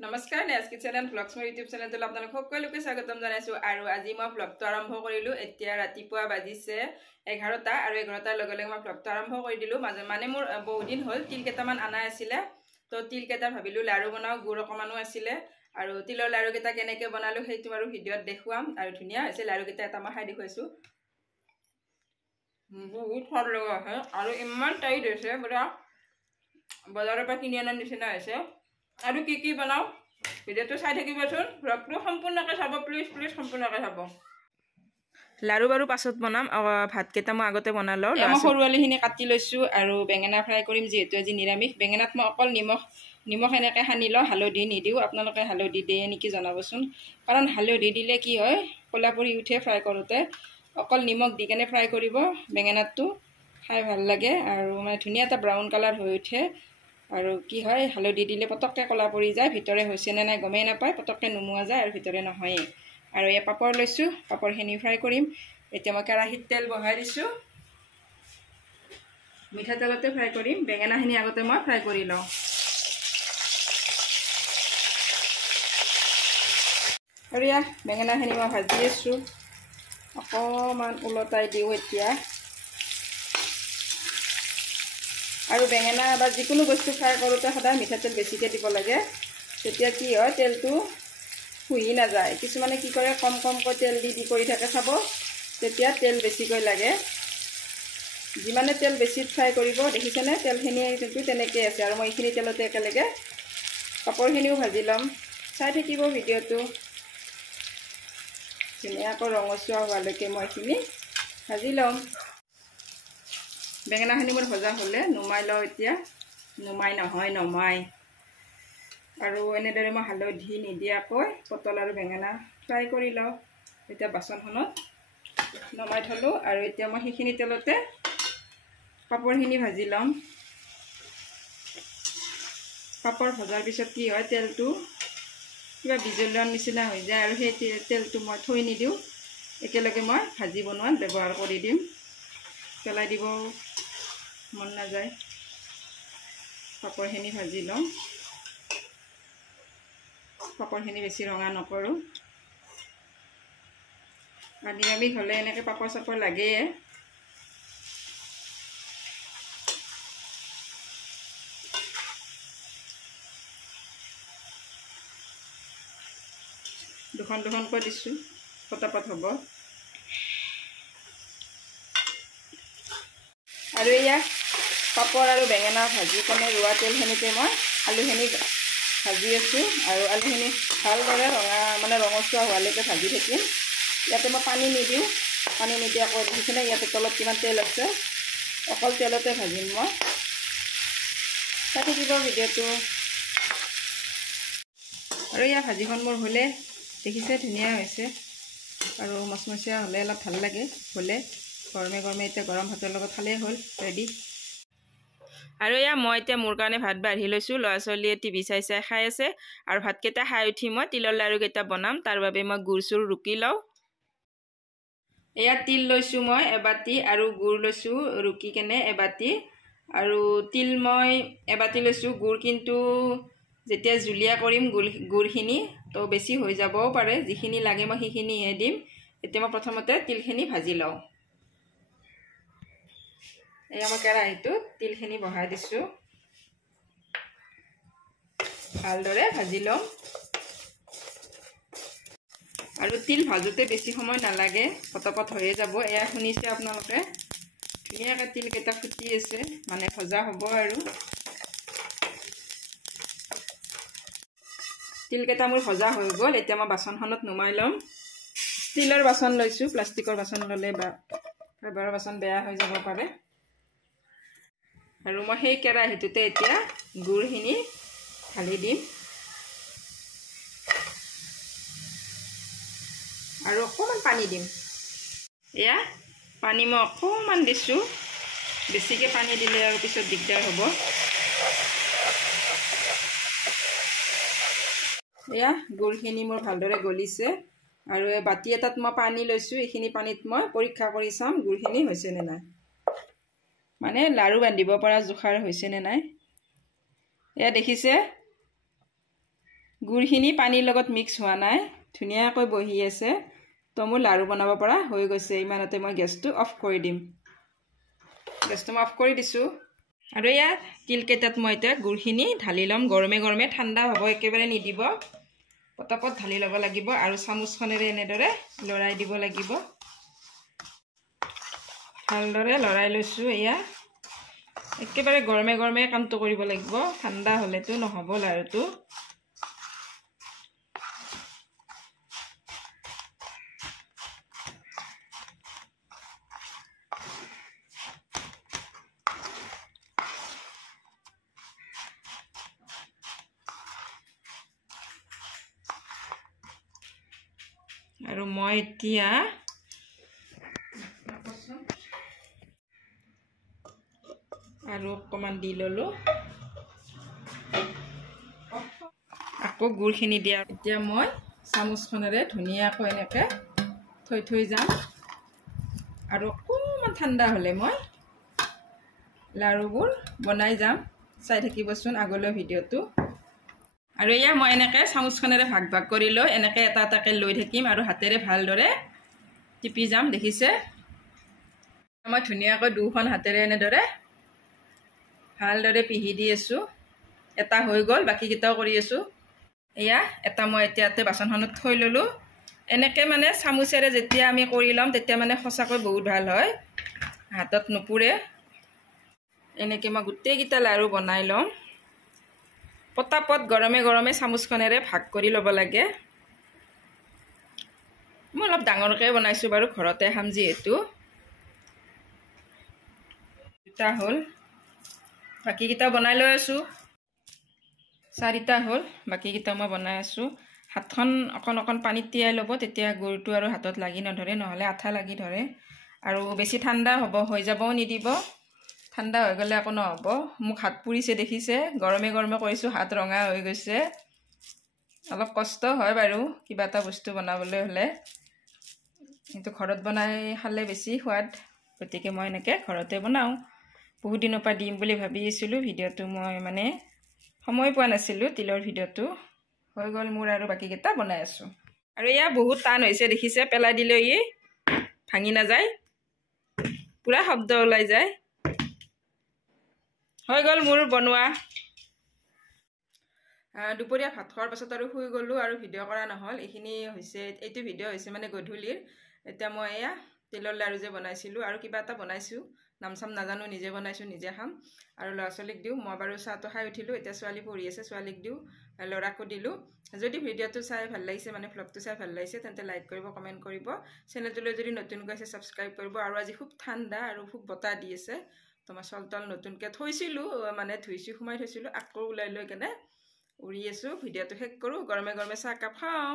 নমস্কাৰ নেজ kitchen and vlogs মোৰ ইউটিউব চেনেলটোলৈ আপোনালোক সকলোকে স্বাগতম জনাইছোঁ আৰু আজি মই ভ্লগটো আৰম্ভ কৰিলোঁ। এতিয়া ৰাতিপুৱা বাজিছে 11টা আৰু 11টাৰ লগে লগে মই ভ্লগটো আৰম্ভ কৰি দিলোঁ। মানে মোৰ বহুদিন হ'ল তিল কেইটামান আনা আছিলে, তো তিল কেইটা ভাবিলোঁ লাড়ু বনাওঁ, গুড় অকণমানো আছিলে আৰু তিলৰ লাড়ুকেইটা কেনেকৈ বনালোঁ সেইটো আৰু ভিডিঅ'ত দেখুৱাম। আৰু ধুনীয়া হৈছে লাড়ুকেইটা, এটা মই খাই দেখুৱাইছোঁ, বহুত সোৱাদ লগা আছে আৰু ইমান টাইট হৈছে, পুৰা বজাৰৰ পৰা কিনি অনাৰ নিচিনা হৈছে। আৰু কি কি বনাওঁ ভিডিঅ'টো চাই থাকিবচোন, ভ্লগটো সম্পূৰ্ণকৈ চাব, প্লিজ সম্পূৰ্ণকৈ চাব। লাড়ু বাৰু পাছত বনাম, ভাতকেইটা মই আগতে বনাই লওঁ। মই সৰু আলুখিনি কাটি লৈছোঁ আৰু বেঙেনা ফ্ৰাই কৰিম, যিহেতু আজি নিৰামিষ। বেঙেনাত মই অকল নিমখ এনেকৈ সানি লওঁ, হালধি নিদিওঁ। আপোনালোকে হালধি দিয়ে নেকি জনাবচোন, কাৰণ হালধি দিলে কি হয় ক'লা পৰি উঠে ফ্ৰাই কৰোঁতে। অকল নিমখ দি কেনে ফ্ৰাই কৰিব বেঙেনাটো, খাই ভাল লাগে আৰু মানে ধুনীয়া এটা ব্ৰাউন কালাৰ হৈ উঠে। আৰু কি হয় হালধি দিলে পটককৈ ক'লা পৰি যায়, ভিতৰে হৈছেনে নাই গমেই নাপায়, পটককৈ নুমুৱা যায় আৰু ভিতৰে নহয়েই। আৰু এই পাপৰ লৈছোঁ, পাপৰখিনি ফ্ৰাই কৰিম। এতিয়া মই কেৰাহীত তেল বহাই দিছোঁ, মিঠাতেলতে ফ্ৰাই কৰিম। বেঙেনাখিনি আগতে মই ফ্ৰাই কৰি লওঁ। আৰু ইয়াত বেঙেনাখিনি মই ভাজি আছোঁ, অকণমান ওলটাই দিওঁ এতিয়া। আৰু বেঙেনা বা যিকোনো বস্তু ফ্ৰাই কৰোঁতে সদায় মিঠাতেল বেছিকৈ দিব লাগে, তেতিয়া কি হয় তেলটো শুহি নাযায়। কিছুমানে কি কৰে কমকৈ তেল দি কৰি থাকে, চাব তেতিয়া তেল বেছিকৈ লাগে। যিমানে তেল বেছি ফ্ৰাই কৰিব, দেখিছেনে তেলখিনি কিন্তু তেনেকৈ আছে। আৰু মই এইখিনি তেলতে একেলগে পাপৰখিনিও ভাজি ল'ম, চাই থাকিব ভিডিঅ'টো। ধুনীয়াকৈ ৰঙচুৱা হোৱালৈকে মই এইখিনি ভাজি ল'ম। বেঙেনাখিনি মোৰ ভজা হ'লে নমাই লওঁ এতিয়া, নমাই। আৰু এনেদৰে মই হালধি নিদিয়াকৈ পটল আৰু বেঙেনা ফ্ৰাই কৰি লওঁ। এতিয়া বাচনখনত নমাই থলোঁ আৰু এতিয়া মই সেইখিনি তেলতে পাপৰখিনি ভাজি ল'ম। পাপৰ ভজাৰ পিছত কি হয় তেলটো কিবা বিজলোৱাৰ নিচিনা হৈ যায় আৰু সেই তেলটো মই থৈ নিদিওঁ, একেলগে মই ভাজি বনোৱাত ব্যৱহাৰ কৰি দিম। পেলাই দিব মন নাযায়। পাপৰখিনি ভাজি লওঁ, পাপৰখিনি বেছি ৰঙা নকৰোঁ। আৰু নিৰামিষ হ'লে এনেকৈ পাপৰ চাপৰ লাগেয়ে। দুখনকৈ দিছোঁ, পটাপট হ'ব। আৰু এয়া পাপৰ আৰু বেঙেনা ভাজি কেনে ৰোৱা তেলখিনিতে মই আলুখিনি ভাজি আছোঁ আৰু আলুখিনি ভালদৰে ৰঙচুৱা হোৱালৈকে ভাজি থাকিম। ইয়াতে মই পানী নিদিওঁ, পানী নিদিয়াকৈ দেখিছেনে ইয়াতে তলত কিমান তেল আছে, অকল তেলতে ভাজিম মই। চাই থাকিব ভিডিঅ'টো। আৰু ইয়াৰ ভাজিখন মোৰ হ'লে দেখিছে ধুনীয়া হৈছে আৰু মচমচীয়া হ'লে অলপ ভাল লাগে। হ'লে গৰমে এতিয়া গৰম ভাতৰ লগত খালেই হ'ল, ৰেডি। আৰু এয়া মই এতিয়া মোৰ কাৰণে ভাত বাঢ়ি লৈছোঁ। ল'ৰা ছোৱালীয়ে টিভি চাই খাই আছে আৰু ভাতকেইটা খাই উঠি মই তিলৰ লাড়ুকেইটা বনাম, তাৰ বাবে মই গুড় চুৰ ৰুকি লওঁ। এয়া তিল লৈছোঁ মই এবাতি আৰু গুড় লৈছোঁ ৰুকি কেনে এবাতি। আৰু তিল মই এবাতি লৈছোঁ, গুড় কিন্তু যেতিয়া জুলীয়া কৰিম গুড়খিনি তো বেছি হৈ যাবও পাৰে, যিখিনি লাগে মই সেইখিনিহে দিম। এতিয়া মই প্ৰথমতে তিলখিনি ভাজি লওঁ। এয়া মই কেৰাহীটোত তিলখিনি বহাই দিছোঁ, ভালদৰে ভাজি ল'ম। আৰু তিল ভাজোঁতে বেছি সময় নালাগে, পটপট হৈয়ে যাব। এয়া শুনিছে আপোনালোকে ধুনীয়াকৈ তিলকেইটা ফুটি আছে, মানে ভজা হ'ব। আৰু তিলকেইটা মোৰ ভজা হৈ গ'ল, এতিয়া মই বাচনখনত নমাই ল'ম। ষ্টিলৰ বাচন লৈছোঁ, প্লাষ্টিকৰ বাচন ল'লে বা ফাইবাৰৰ বাচন বেয়া হৈ যাব পাৰে। আৰু মই সেই কেৰাহীটোতে এতিয়া গুড়খিনি ঢালি দিম আৰু অকণমান পানী দিম। এয়া পানী মই অকণমান দিছোঁ, বেছিকৈ পানী দিলে আৰু পিছত দিগদাৰ হ'ব। এয়া গুড়খিনি মোৰ ভালদৰে গলিছে আৰু এই বাতি এটাত মই পানী লৈছোঁ, এইখিনি পানীত মই পৰীক্ষা কৰি চাম গুড়খিনি হৈছেনে নাই, মানে লাড়ু বান্ধিব পৰা জোখাৰ হৈছেনে নাই। এয়া দেখিছে গুড়খিনি পানীৰ লগত মিক্স হোৱা নাই, ধুনীয়াকৈ বহি আছে। তো মোৰ লাড়ু বনাব পৰা হৈ গৈছে। ইমানতে মই গেছটো অফ কৰি দিম। গেছটো মই অফ কৰি দিছোঁ। আৰু ইয়াত তিলকেইটাত মই এতিয়া গুড়খিনি ঢালি ল'ম। গৰমে গৰমে, ঠাণ্ডা হ'ব একেবাৰে নিদিব, পটাপট ঢালি ল'ব লাগিব আৰু চামুচখনেৰে এনেদৰে লৰাই দিব লাগিব। ভালদৰে লৰাই লৈছোঁ। এয়া একেবাৰে গৰমে গৰমে কামটো কৰিব লাগিব, ঠাণ্ডা হ'লেতো নহ'ব লাড়ুটো। আৰু মই এতিয়া আৰু অকণমান দি ল'লোঁ। আকৌ গুড়খিনি দিয়া। এতিয়া মই চামুচখনেৰে ধুনীয়াকৈ এনেকৈ থৈ যাম। আৰু অকণমান ঠাণ্ডা হ'লে মই লাড়ুবোৰ বনাই যাম। চাই থাকিবচোন আগলৈ ভিডিঅ'টো। আৰু এয়া মই এনেকৈ চামুচখনেৰে ভাগ ভাগ কৰি লৈ এনেকৈ এটা এটাকৈ লৈ থাকিম আৰু হাতেৰে ভালদৰে টিপি যাম। দেখিছে, মই ধুনীয়াকৈ দুখন হাতেৰে এনেদৰে ভালদৰে পিহি দি আছোঁ। এটা হৈ গ'ল, বাকীকেইটাও কৰি আছোঁ। এয়া এটা মই এতিয়াতে বাচনখনত থৈ ল'লোঁ। এনেকৈ মানে চামুচেৰে যেতিয়া আমি কৰি ল'ম তেতিয়া মানে সঁচাকৈ বহুত ভাল হয়, হাতত নুপুৰে। এনেকৈ মই গোটেইকেইটা লাড়ু বনাই ল'ম। পটাপট গৰমে গৰমে চামুচখনেৰে ভাগ কৰি ল'ব লাগে। মই অলপ ডাঙৰকৈ বনাইছোঁ বাৰু, ঘৰতে খাম যিহেতু। দুটা হ'ল, বাকীকেইটা বনাই লৈ আছোঁ। চাৰিটা হ'ল, বাকীকেইটা মই বনাই আছোঁ। হাতখন অকণ অকণ পানীত তিয়াই ল'ব, তেতিয়া গুড়টো আৰু হাতত লাগি নধৰে, নহ'লে আঠা লাগি ধৰে। আৰু বেছি ঠাণ্ডা হৈ যাবও নিদিব, ঠাণ্ডা হৈ গ'লে আকৌ নহ'ব। মোক হাত পুৰিছে দেখিছে, গৰমে গৰমে কৰিছোঁ, হাত ৰঙা হৈ গৈছে। অলপ কষ্ট হয় বাৰু কিবা এটা বস্তু বনাবলৈ হ'লে, কিন্তু ঘৰত বনাই খালে বেছি সোৱাদ। গতিকে মই এনেকৈ ঘৰতে বনাওঁ। বহুত দিনৰ পৰা দিম বুলি ভাবি আছিলোঁ ভিডিঅ'টো, মই মানে সময় পোৱা নাছিলোঁ। তিলৰ ভিডিঅ'টো হৈ গ'ল মোৰ আৰু বাকীকেইটা বনাই আছোঁ। আৰু এয়া বহুত টান হৈছে দেখিছে, পেলাই দিলেও ই ভাঙি নাযায়, পূৰা শব্দ ওলাই যায়। হৈ গ'ল মোৰ বনোৱা। দুপৰীয়া ভাত খোৱাৰ পাছত আৰু শুই গ'লোঁ আৰু ভিডিঅ' কৰা নহ'ল। এইটো ভিডিঅ' হৈছে মানে গধূলিৰ। এতিয়া মই এয়া তিলৰ লাড়ু যে বনাইছিলোঁ আৰু কিবা এটা বনাইছোঁ, নাম চাম নাজানো, নিজে বনাইছোঁ, নিজে খাম আৰু ল'ৰা ছোৱালীক দিওঁ। মই বাৰু চাহটো খাই উঠিলোঁ, এতিয়া ছোৱালী পঢ়ি আছে, ছোৱালীক দিওঁ, ল'ৰাকো দিলোঁ। যদি ভিডিঅ'টো চাই ভাল লাগিছে, মানে ভ্লগটো চাই ভাল লাগিছে, তেন্তে লাইক কৰিব, কমেণ্ট কৰিব। চেনেলটোলৈ যদি নতুনকৈ আছে ছাবস্ক্ৰাইব কৰিব। আৰু আজি খুব ঠাণ্ডা আৰু খুব বতাহ দি আছে, তো মই চলতল নতুনকৈ থৈছিলোঁ, মানে ধুইছোঁ, সোমাই থৈছিলোঁ, আকৌ ওলাই লৈ কেনে উৰি আছোঁ। ভিডিঅ'টো শেষ কৰোঁ, গৰমে গৰমে চাহ একাপ খাওঁ।